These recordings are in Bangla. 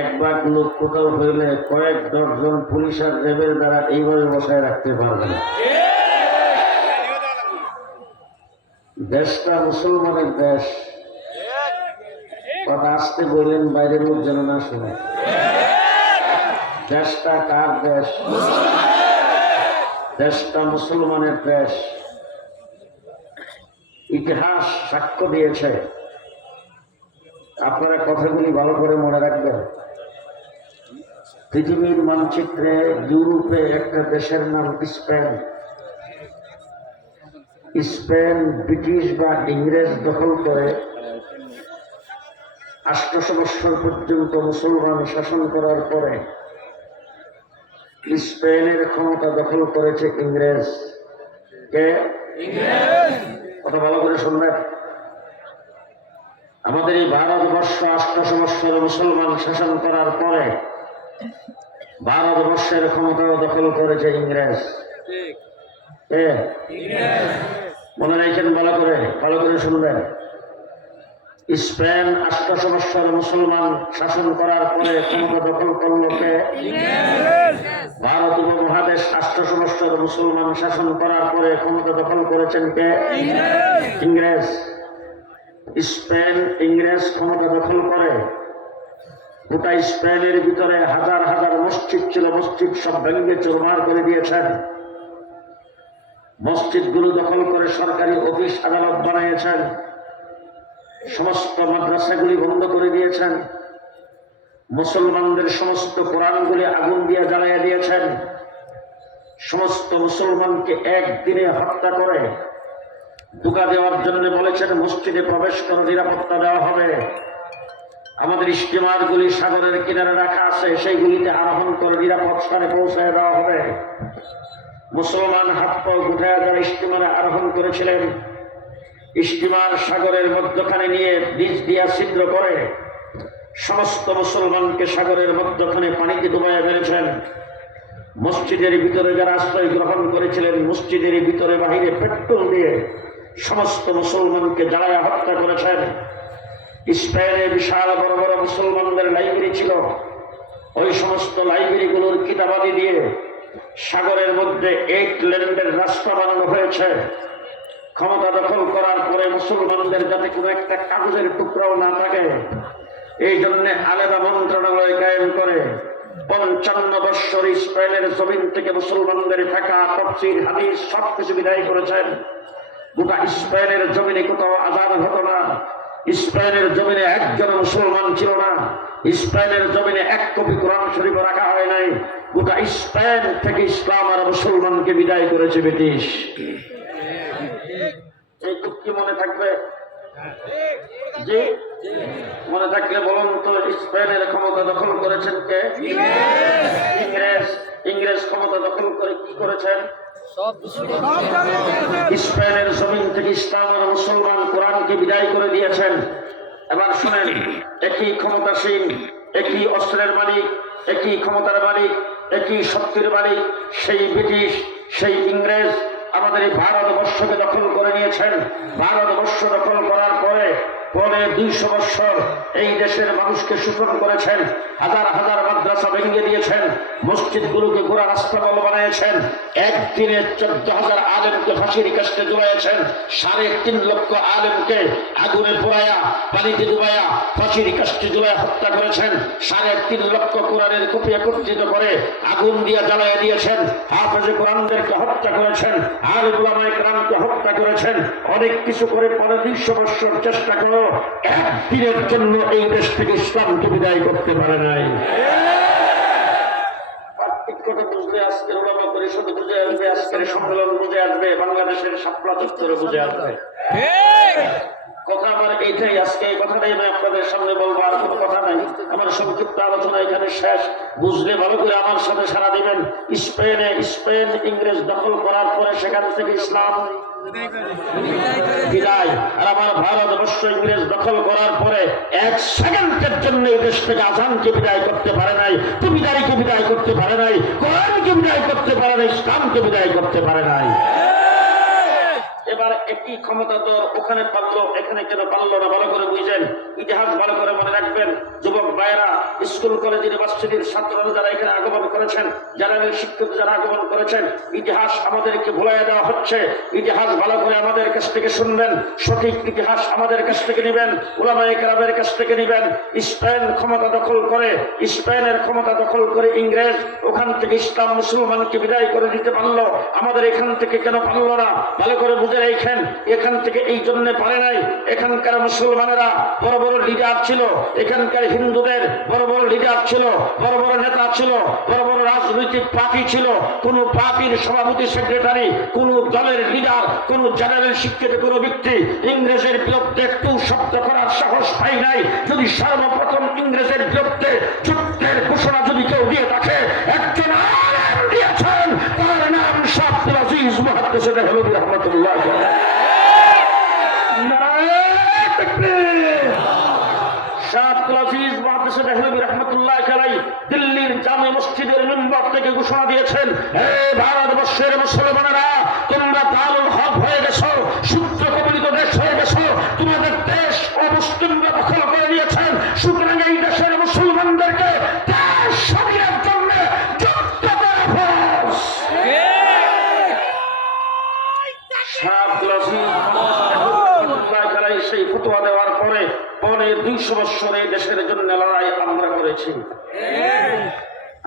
এক ভাগ লোক কোথাও হইলে কয়েক দশজন পুলিশ আর র্যাবের দ্বারা এইভাবে বসায় রাখতে পারবে না। দেশটা মুসলমানের দেশ, কথা আসতে বললেন বাইরের লোক যেন না শুনে। দেশটা কার দেশ? দেশটা মুসলমানের দেশ। ইতিহাস সাক্ষ্য দিয়েছে, আপনারা কথাগুলি ভালো করে মনে রাখবেন। পৃথিবীর মানচিত্রে ইউরোপে একটা দেশের নাম স্পেন। স্পেন ব্রিটিশ বা ইংরেজ দখল করে 800 বছর পর্যন্ত মুসলমান শাসন করার পরে স্পেনের ক্ষমতা দখল করেছে ইংরেজ। কে? কথা ভালো করে শুনবেন। আমাদের এই ভারতবর্ষ 800 বছর মুসলমান শাসন করার পরে ভারতবর্ষের ক্ষমতা দখল করেছে ইংরেজ। মনে রাখেন, ভালো করে শুনবেন। স্পেন 800 বছর মুসলমান শাসন করার পরে ক্ষমতা দখল করলো কে? ভারত উপমহাদেশ 800 বছর মুসলমান শাসন করার পরে ক্ষমতা দখল করেছেন কে? ইংরেজ। স্পেন ইংরেজ ক্ষমতা দখল করে গোটা স্পেনের ভিতরে হাজার হাজার মসজিদ ছিল, মসজিদ সব ভেঙে চুরমার করে দিয়েছেন। মসজিদগুলো দখল করে সরকারি অফিস আদালত বানিয়েছেন। সমস্ত মাদ্রাসাগুলি বন্ধ করে দিয়েছেন। মুসলমানদের সমস্ত কোরআনগুলি আগুন দিয়ে জ্বালাইয়া দিয়েছেন। সমস্ত মুসলমানকে একদিনে হত্যা করে ধোঁকা দেওয়ার জন্য বলেছেন মসজিদে প্রবেশ করে নিরাপত্তা দেওয়া হবে। আমাদের স্টিমারগুলি সাগরের কিনারে রাখা আছে, সেইগুলিতে আরোহণ করে নিরাপদ স্থানে পৌঁছায় দেওয়া হবে। মুসলমান হাত পা গুটায় যারা স্টিমারে আরোহণ করেছিলেন, স্টিমার সাগরের মধ্যখানে নিয়ে বীজ দিয়া ছিদ্র করে সমস্ত মুসলমানকে সাগরের মধ্যখানে পানিতে ডুবাইয়া মেরেছেন। মসজিদের ভিতরে যারা আশ্রয় গ্রহণ করেছিলেন, মসজিদের ভিতরে বাহিরে পেট্রোল দিয়ে সমস্ত মুসলমানকে জ্বালায়া হত্যা করেছেন। স্পেনে বিশাল বড় বড় মুসলমানদের লাইব্রেরি ছিল, ওই সমস্ত লাইব্রেরিগুলোর কিতাবাদি দিয়ে সাগরের মধ্যে 8 ল্যান্ডের রাস্তা বানানো হয়েছে। ক্ষমতা দখল করার পরে মুসলমানদের যাতে কোনো একটা কাগজের টুকরাও না থাকে, এই জন্য আলাদা মন্ত্রণালয় কায়েম করে 55 বৎসর স্পেনের জমিন থেকে মুসলমানদের থাকা তাফসীর হাদিস সবকিছু বিদায় করেছেন। গোটা স্পেনের জমিনে কোথাও আযান হতো না, স্পেনের জমিনে একজন মুসলমান ছিল না, স্পেনের জমিনে এক কপি কোরআন শরীফ রাখা হয় নাই। গোটা স্পেন থেকে ইসলাম আর মুসলমানকে বিদায় করেছে ব্রিটিশ। এই কি মনে থাকবে? জি, মনে থাকলে বলুন তো, স্পেনের ক্ষমতা দখল করেছেন কে? ইংরেজ। ইংরেজ ক্ষমতা দখল করে কি করেছেন? স্পেনের জমিন থেকে ইসলাম আর মুসলমান কোরআনকে বিদায় করে দিয়েছেন। এবার শুনেন, একই ক্ষমতাসীন, একই অস্ত্রের মালিক, একই ক্ষমতার মালিক, একই শক্তির মালিক সেই ব্রিটিশ, সেই ইংরেজ আমাদের এই ভারতবর্ষকে দখল করে নিয়েছেন। ভারতবর্ষ দখল করার পরে 200 বছর এই দেশের মানুষকে শোষণ করেছেন। হাজার হাজার মাদ্রাসা ভেঙে দিয়েছেন, মসজিদগুলোকে গোড়া রাস্তাবল বানিয়েছেন। একদিনে 14,000 আলেমকে ফাঁসির কাস্টে ঝুলাইয়েছেন। 3.5 লক্ষ আলেমকে আগুনে পোড়ায়া, পানিতে ডুবাইয়া, ফাঁসির কাস্টে ঝুলাইয়া হত্যা করেছেন। 3.5 লক্ষ কোরআনের কপি একত্রিত করে আগুন দিয়ে জ্বালাইয়া দিয়েছেন। হাফেজে কোরআনদেরকে হত্যা করেছেন, আলেম উলামায়ে কেরামকে হত্যা করেছেন। অনেক কিছু করে 200 বছর চেষ্টা করে একদিনের জন্য এই দেশ থেকে ইসলামকে বিদায় করতে পারে নাই। পার্থক্যটা বুঝলে আজকের ওলামা পরিষদ বুঝে আসবে, আজকের সম্মেলন বুঝে আসবে, বাংলাদেশের শাপলা চত্বরে বুঝে আসবে। কথা আমার এইটাই, আজকে এই কথাটাই আমি আপনাদের সামনে বলবো, আর কোনো কথা নাই। আমার সংক্ষিপ্ত আলোচনা এখানে শেষ। বুঝলে ভালো করে আমার সাথে সারা দিবেন। স্পেন ইংরেজ দখল করার পরে সেখান থেকে ইসলাম বিদায়, আর আমার ভারতবর্ষ ইংরেজ দখল করার পরে 1 সেকেন্ডের জন্য এই দেশ থেকে আযানকে বিদায় করতে পারে নাই, টুপিদারিকে বিদায় করতে পারে নাই, কোরআনকে বিদায় করতে পারে নাই, ইসলামকে বিদায় করতে পারে নাই। এবার আমেরিকার একই ক্ষমতাধর ওখানে পারলো, এখানে কেন পারলো না? ভালো করে বুঝেন, ইতিহাস ভালো করে মনে রাখবেন। যুবক ভাইয়েরা, স্কুল কলেজ ইউনিভার্সিটির ছাত্ররা যারা এখানে আগমন করেছেন, যারা শিক্ষক যারা আগমন করেছেন, ইতিহাস আমাদেরকে ভুলাইয়া দেওয়া হচ্ছে। ইতিহাস ভালো করে আমাদের কাছ থেকে শুনবেন, সঠিক ইতিহাস আমাদের কাছ থেকে নেবেন, উলামায়ে কেরামের কাছ থেকে নেবেন। স্পেন ক্ষমতা দখল করে, স্পেনের ক্ষমতা দখল করে ইংরেজ, ওখান থেকে ইসলাম মুসলমানকে বিদায় করে দিতে পারলো, আমাদের এখান থেকে কেন পারলো না? ভালো করে বুঝে রেখেন, এখান থেকে এই জন্য পারে নাই, এখানকার মুসলমানেরা বড় বড় লিডার ছিল, এখানকার হিন্দুদের বড় বড় লিডার ছিল, বড় বড় নেতা ছিল, বড় বড় রাজনৈতিক পার্টি ছিল। কোন পার্টির সভাপতি, সেক্রেটারি, কোন দলের লিডার, কোন জেনারেল শিক্ষিত কোন ব্যক্তি ইংরেজের বিরুদ্ধে একটু শব্দ করার সাহস পাই নাই। যদি সর্বপ্রথম ইংরেজের বিরুদ্ধে যুদ্ধের ঘোষণা যদি কেউ দিয়ে থাকে, একজন আলেম দিয়েছেন, তার নাম শাহ আব্দুল আজিজ মুহাদ্দিস দেহলভী রাহমাতুল্লাহ। দিল্লির জামে মসজিদের মিম্বর থেকে ঘোষণা দিয়েছেন, হে ভারতবর্ষের মুসলমানেরা, তোমরা দারুল হক হয়ে গেছো, সূত্র কবলিত দেশ হয়ে গেছো, তোমাদের দেশ অমুসলিমরা দখল করে নিয়েছেন। সুতরাং এই দেশের মুসলমানদেরকে দেশ স্বাধীনের জন্য যুদ্ধ করা ফরজ। সেই ফতোয়া দেওয়ার পরে 200 বছর এই দেশের জন্য লড়াই আমরা করেছি।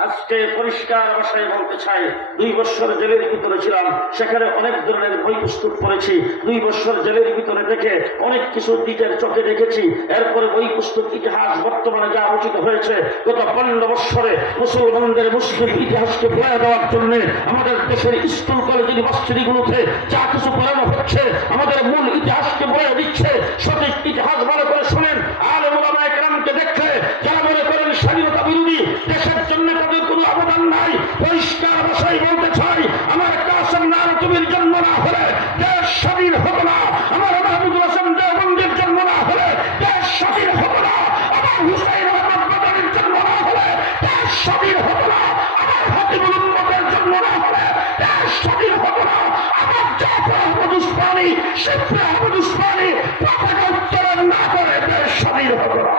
আজকে পরিষ্কার ভাষায় বলতে চাই, 2 বছর জেলের ভিতরে ছিলাম, সেখানে অনেক ধরনের বই পুস্তক পড়েছি। 2 বছর জেলের ভিতরে থেকে অনেক কিছু দিকের চোখে দেখেছি। এরপরে বই পুস্তক, ইতিহাস বর্তমানে যা আলোচিত হয়েছে, গত 15 বছরে মুসলমানদের মুসলিম ইতিহাসকে ভুলে দেওয়ার জন্য আমাদের দেশের স্কুল কলেজ ইউনিভার্সিটিগুলোতে যা কিছু পড়ানো হচ্ছে, আমাদের মূল ইতিহাসকে ভুলে দিচ্ছে। সঠিক ইতিহাস ভালো করে শোনেন। আলেম ওলামায়ে কেরামকে দেখলে যারা মনে করেন স্বাধীনতা বিরোধী, দেশের জন্য তাদের কোনো অবদান নাই, পরিষ্কার ভাষায় বলতে চাই, আমার কাসেম নানতুবির জন্ম না হলে দেশ স্বাধীন হতো না, আমার মাহমুদুল হাসান দেওবন্দির জন্ম না হলে দেশ স্বাধীন হতো না, আমার হুসাইন আহমদ মাদানির জন্ম না হলে দেশ স্বাধীন হতো না, আমার হাতিবুল উম্মতের জন্ম না হলে দেশ স্বাধীন হতো না, আমার জাফর আহমদ উসমানী, শিবলি আহমদ উসমানী পতাকা উত্তোলন না করে দেশ স্বাধীন হতো না।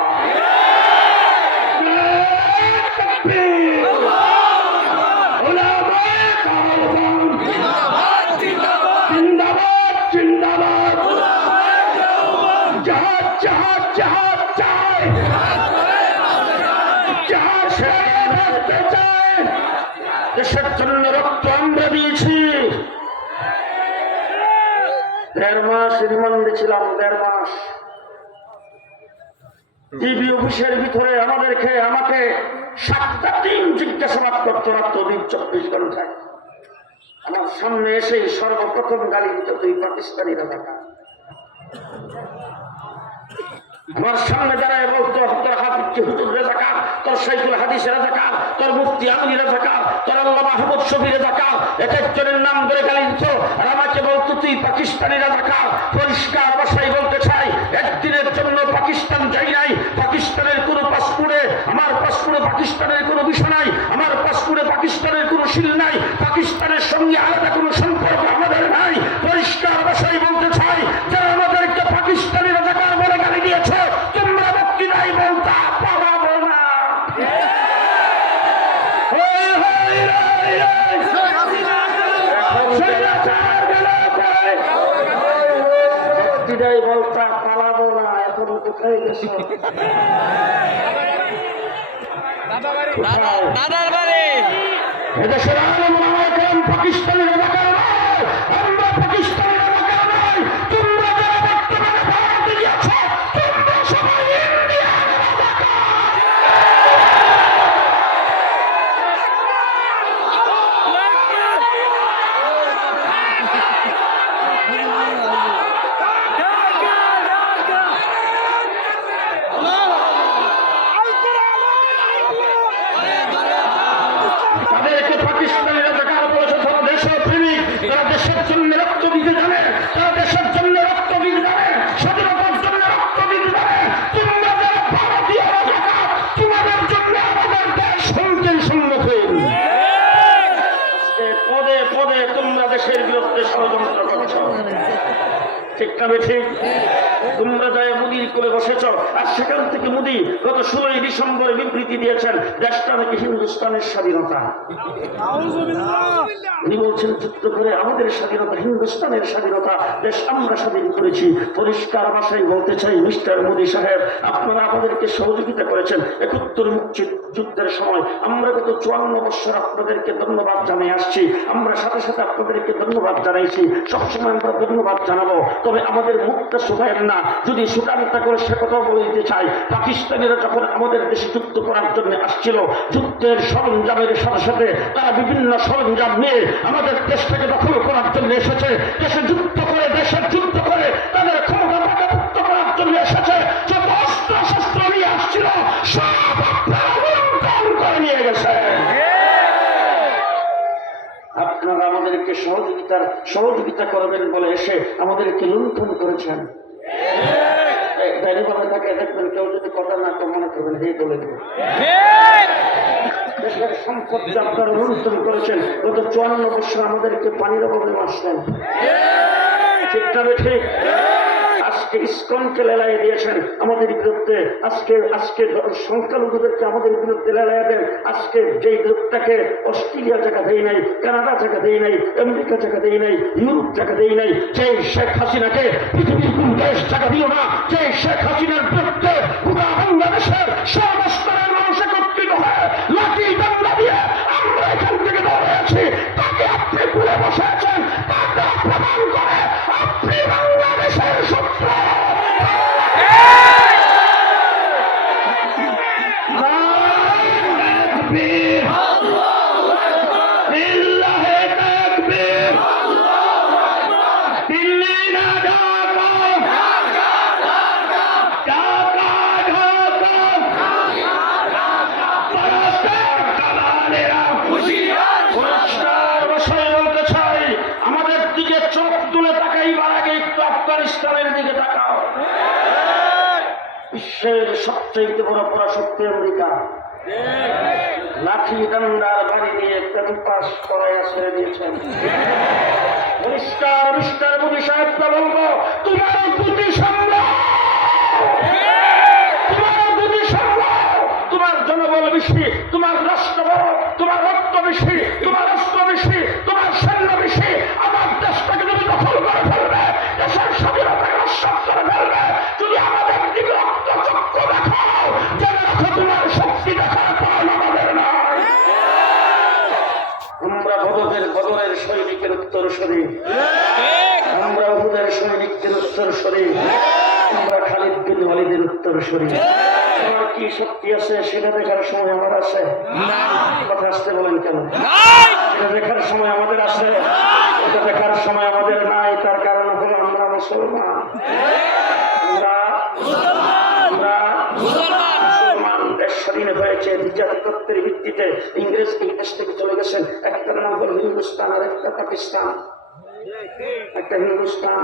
দেশের জন্য রক্ত আমরা দিয়েছি। 1.5 মাস রিমান্ডে ছিলাম, 1.5 মাস। টিভি অফিসের ভিতরে আমাকে 7টা দিন জিজ্ঞাসাবাদ করতো, রাত্র দিন 24 ঘন্টায়। আমার সামনে এসে সর্বপ্রথম গালি দিত, তুই পাকিস্তানি রাজাকার। আমার সামনে দাঁড়ায় বলতো, তোর হাফিজ হুজুর রাজাকার, তোর শাইখুল হাদিস রাজাকার, তোর মুফতি আমির রাজাকার, তোর আল্লামা মাহমুদ শফি রাজাকার। এক একজনের নাম ধরে গালি দিত, আর আমাকে বলতো তুই পাকিস্তানি রাজাকার। পরিষ্কার ভাষায় বলতে চাই, একদিনের জন্য পাকিস্তান যাই নাই। পাকিস্তানের কোন পাসপোর্টে, আমার পাসপোর্টে পাকিস্তানের কোনো বিষয় নাই, আমার পাসপোর্টে পাকিস্তানের কোনো শিল নাই, পাকিস্তানের সঙ্গে আলাদা কোনো সম্পর্ক আমাদের নাই। পরিষ্কার ভাষায় বলতে চাই, যারা আমাদেরকে পাকিস্তানি রাজাকার বলে গালি দিয়েছে, তোমরা বক্তৃতাই বলতা পারাবো না। বক্তৃতাই বলতা পালাবো না, এখন কোথায় গেছো? দাদার বাড়ি। এদেশের আলেম ওলামায়ে কেরাম পাকিস্তানি রাজাকার নয়, আমরা পাকিস্তানি রাজাকার নয়। তোমরা যারা বর্তমানে ভারতে গিয়েছ, তোমরা সবাই ইন্ডিয়ান রাজাকার। তাদেরকে পাকিস্তানি রাজাকার বলেছে, তারা দেশপ্রেমিক। না ঠিক? তোমরা যায় মুদির কোলে বসেছ, আর সেখান থেকে মুদি গত 16ই ডিসেম্বরে বিবৃতি দিয়েছেন দেশটা নাকি হিন্দুস্তানের স্বাধীনতা। উনি বলছেন যুদ্ধ করে আমাদের স্বাধীনতা, হিন্দুস্তানের স্বাধীনতা, দেশ আমরা স্বাধীন করেছি। পরিষ্কার ভাষায় বলতে চাই মিস্টার মোদী সাহেব, আপনারা আমাদেরকে সহযোগিতা করেছেন 71 মুক্তি যুদ্ধের সময়। আমরা গত 54 বছর আপনাদেরকে ধন্যবাদ জানাই আসছি, আমরা সাথে সাথে আপনাদেরকে ধন্যবাদ জানাইছি, সবসময় আমরা ধন্যবাদ জানাবো। তবে আমাদের মুখটা শুকায় না, যদি শুকানটা করে সে কথা বলে দিতে চাই, পাকিস্তানিরা যখন আমাদের দেশে যুদ্ধ করার জন্য আসছিল, যুদ্ধের সরঞ্জামের সাথে সাথে তারা বিভিন্ন সরঞ্জাম নিয়ে আমাদের দেশটাকে দখল করার জন্য এসেছে। দেশে যুদ্ধ করে, দেশের যুদ্ধ করে তাদের ক্ষমতা পাকাপুক্ত করার জন্য এসেছে। যত অস্ত্র শস্ত্র নিয়ে আসছিল সব আপনারা লুণ্ঠন করে নিয়ে গেছে। আপনারা আমাদেরকে সহযোগিতা করবেন বলে এসে আমাদেরকে লুণ্ঠন করেছেন। দাঁড়িয়ে থাকে দেখবেন, কেউ যদি কথা না তো মনে করবেন হে বলে দেবেন। দেশের সম্পত্তি আপনারা লুণ্ঠন করেছেন। গত 54 বছর আমাদেরকে পানির অভাবে মারছেন, ঠিক না ঠিক? আজকে ইসকনকে লেলাই দিয়েছেন আমাদের বিরুদ্ধে, আজকে সংখ্যালঘুদেরকে আমাদের বিরুদ্ধে লেলাই দেন। আজকে যেই লোকটাকে অস্ট্রেলিয়া জায়গা দেয় নাই, কানাডা জায়গা দেয় নাই, আমেরিকা জায়গা দেয় নাই, ইউরোপ জায়গা দেয় নাই, সেই শেখ হাসিনাকে পৃথিবীর কোন দেশ জায়গা দিও না। যে শেখ হাসিনার বিরুদ্ধে পুরা বাংলাদেশের সমস্তরের মানুষ একত্রিত হয়ে লাঠি ডান্ডা দিয়ে আমরা এখান থেকে দৌড়েছি, তাকে আপনি তুলে বসেছেন, তাকে প্রমাণ করে আপনি বাংলাদেশের শত্রু। আফগানিস্তানের দিকে তাকাও, বিশ্বের সবচেয়ে বড় পরাশক্তি আমেরিকা লাঠি ডান্ডার বাড়ি দিয়ে ক্যাম্পাস করাইয়া ছেড়ে দিয়েছেন। পরিষ্কার মিস্টার মোদী সাহেবকে বলবো, তোমার দুটি সামলাও, তোমার জনবল বেশি, তোমার রাষ্ট্র বড়, তোমার রক্ত বেশি, তোমার অস্ত্র বেশি, তোমার সৈন্য বেশি। আমার দেশটাকে যদি দখল করে ফেলবে, দেশের স্বাধীনতাকে নস্বাত করে ফেলবে, যদি আমাদের দিকে রক্ত চক্ষু দেখাও, জেনে রাখো তোমার শক্তি দেখার পাল আমাদের নয়। আমরা বদরের সৈনিকের উত্তরসূরি, আমরা উহুদের সৈনিকদের উত্তরসূরি, আমরা খালিদ বিন ওয়ালিদের উত্তরসূরি। আমার কি শক্তি আছে সেটা দেখার সময় আমার আছে? কথা আসতে বলেন কেন? সেটা দেখার সময় আমাদের আছে, এটা দেখার সময় আমাদের নাই। তার কারণ হলো আমরা মুসলমান, মুসলমান। দেশ স্বাধীন হয়েছে দ্বিজাতিত্বের ভিত্তিতে। ইংরেজ এই দেশ থেকে চলে গেছেন, একটার নাম হল হিন্দুস্তান আর একটা পাকিস্তান, একটা হিন্দুস্তান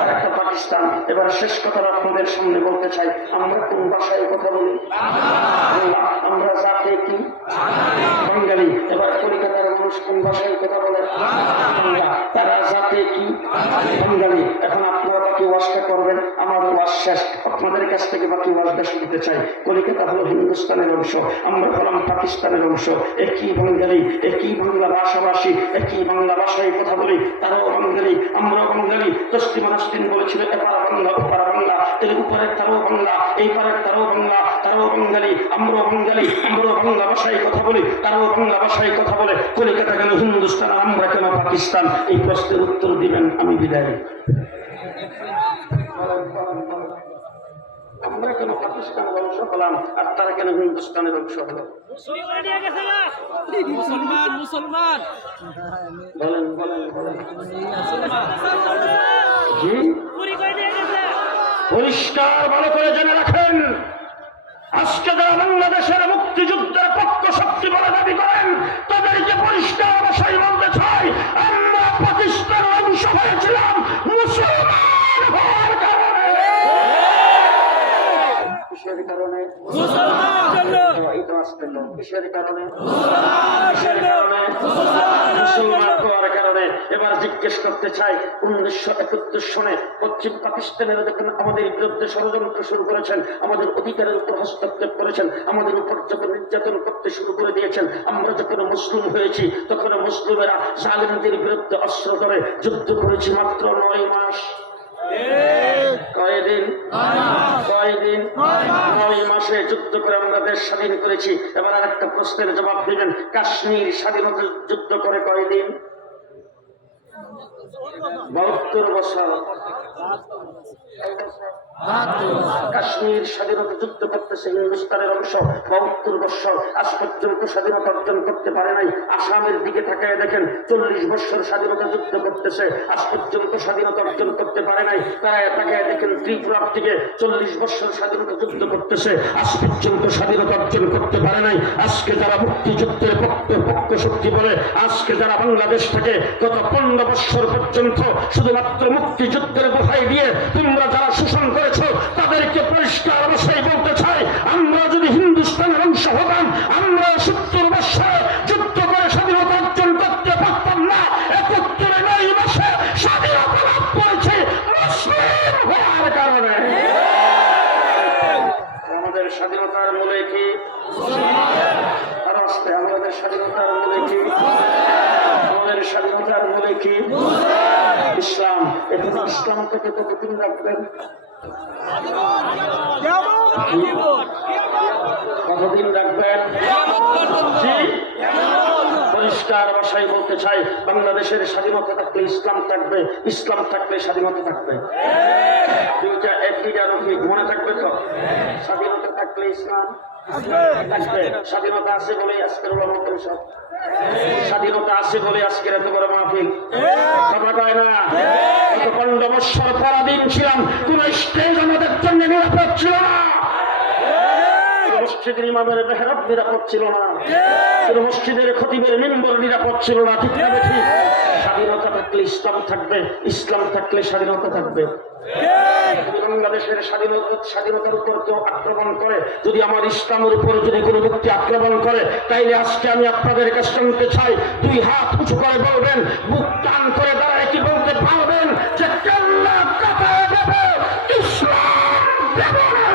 আর একটা পাকিস্তান। এবার শেষ কথা আপনাদের সামনে বলতে চাই, আমরা কোন ভাষায় কথা বলি? আমরা জাতে কি? বাঙালি। এবার কলিকাতার মানুষ কোন ভাষায় কথা বলে? বাংলা। তারা জাতে কি? বাঙালি। এখন আপনারা বাকি ওয়াজটা করবেন, আমার ওয়াজ শেষ, আপনাদের কাছ থেকে বাকি ওয়াজটা শুনতে চাই। কলিকাতা হলো হিন্দুস্তানের অংশ, আমরা হলাম পাকিস্তানের অংশ। একই বাঙালি, একই বাংলা ভাষাভাষী, একই বাংলা ভাষায় কথা বলি। তারাও বাঙালি, আমরাও বাঙালি। তসলিমা নাসরিন বলেছিল এপারা বাংলা ওপারা বাংলা, তাহলে উপরের তারাও বাংলা, এই পারের তারাও বাংলা, তারাও বাঙালি, আমরাও বাঙালি, আমরাও বাংলা ভাষায় কথা বলি, তারাও বাংলা ভাষায় কথা বলে। কলিকাতা কেন হিন্দুস্তান, আমরা কেন পাকিস্তান? এই প্রশ্নের উত্তর দিবেন, আমি বিদায়। আমরা কেন পাকিস্তানের অংশ হলাম আর তারা কেন হিন্দুস্তানের অংশ হলো? মুসলমান বলেন পরিষ্কার ভালো করে জেনে রাখেন, আজকে যারা বাংলাদেশের মুক্তিযুদ্ধের পক্ষ শক্তি বলে দাবি করেন, তাদেরকে পরিষ্কার ভাষায় বলতে চাই, আমরা পাকিস্তানের অংশ হয়েছিলাম মুসলমান হওয়ার কারণে। কিসের কারণে? কিসের কারণে? মুসলমান হওয়ার কারণে এবার জিজ্ঞেস করতে চাই, 1971 সনে পশ্চিম পাকিস্তানের দেখেন আমাদের বিরুদ্ধে ষড়যন্ত্র শুরু করেছেন, আমাদের অধিকারের উপর হস্তক্ষেপ করেছেন, আমাদের উপর যখন নির্যাতন করতে শুরু করে দিয়েছেন, আমরা যখন মুসলিম হয়েছি তখন মুসলিমেরা জালিমদের বিরুদ্ধে অস্ত্র ধরে যুদ্ধ করেছি মাত্র 9 মাস। কয়দিন? 9 মাসে যুদ্ধ করে আমরা দেশ স্বাধীন করেছি। এবার আরেকটা প্রশ্নের জবাব দিবেন, কাশ্মীর স্বাধীনতা যুদ্ধ করে কয়দিন? 72 বছর। কাশ্মীর স্বাধীনতা যুদ্ধ করতেছে হিন্দুস্তানের অংশ, 72 বছর আজ পর্যন্ত স্বাধীনতা অর্জন করতে পারে নাই। আসামের দিকে তাকায় দেখেন 40 বছর স্বাধীনতা যুদ্ধ করতেছে, আজ পর্যন্ত স্বাধীনতা অর্জন করতে পারে নাই। তাকায় দেখেন ত্রিপুরার দিকে 40 বছর স্বাধীনতা যুদ্ধ করতেছে, আজ পর্যন্ত স্বাধীনতা অর্জন করতে পারে নাই। আজকে যারা মুক্তিযুদ্ধের পক্ষ শক্তি বলে, আজকে যারা বাংলাদেশ থেকে গত 15 বছর পর্যন্ত শুধুমাত্র মুক্তিযুদ্ধের দোহাই দিয়ে তোমরা যারা শোষণ করেছো, তাদেরকে পরিষ্কার ভাষায় বলতে চাই, আমরা যদি হিন্দুস্তানের অংশ হতাম, আমরা 70 বছর যুদ্ধ করে স্বাধীনতা অর্জন করতে পারতাম না। 71 মাসে স্বাধীনতা লাভ করেছে মুসলিম হওয়ার কারণে। আমাদের স্বাধীনতার মূলে কি? আর আসতে আমাদের স্বাধীনতার মূলে কি? আমাদের স্বাধীনতার মূলে কি? ইসলাম। এখন ইসলাম থেকে কতদিন রাখবেন? কতদিন রাখবেন? পরিষ্কার ভাষায় বলতে চাই, বাংলাদেশের স্বাধীনতা থাকলে ইসলাম থাকবে, ইসলাম থাকলে স্বাধীনতা থাকবে। দুইটা একইটা রূপে মনে থাকবে তো? স্বাধীনতা থাকলে ইসলাম থাকবে। স্বাধীনতা আছে বলেই আজকের ওলামা পরিষদ, স্বাধীনতা আছে বলে আজকের এত বড় মাহফিল। কথা কয় না? গত 15 বছর পরাধীন ছিলাম, কোন স্টেজ আমাদের জন্য নিরাপদ ছিল না, মসজিদের ইমামের মেহরাব নিরাপদ ছিল না, কোন মসজিদের খতিবের মিম্বর নিরাপদ ছিল না। ঠিক না বেশি? স্বাধীনতা থাকলে ইসলাম থাকবে, ইসলাম থাকলে স্বাধীনতা থাকবে। বাংলাদেশের স্বাধীনতার উপর কেউ আক্রমণ করে, যদি আমার ইসলামের উপর যদি কোনো ব্যক্তি আক্রমণ করে, তাইলে আজকে আমি আপনাদের কাছে শুনতে চাই, 2 হাত উঁচু করে বলবেন, বুক টান করে দাঁড়ায় কি বলতে পারবেন যে কেল্লা কাঁপায় দেবে, ইসলাম দেবে না।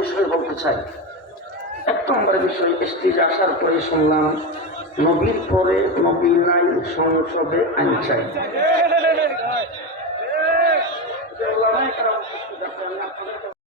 বিষয় বলতে চাই। 1 নম্বর বিষয়, স্টেজে আসার পরে শুনলাম নবীর পরে নবী নাই, সংসদে আইন চাই।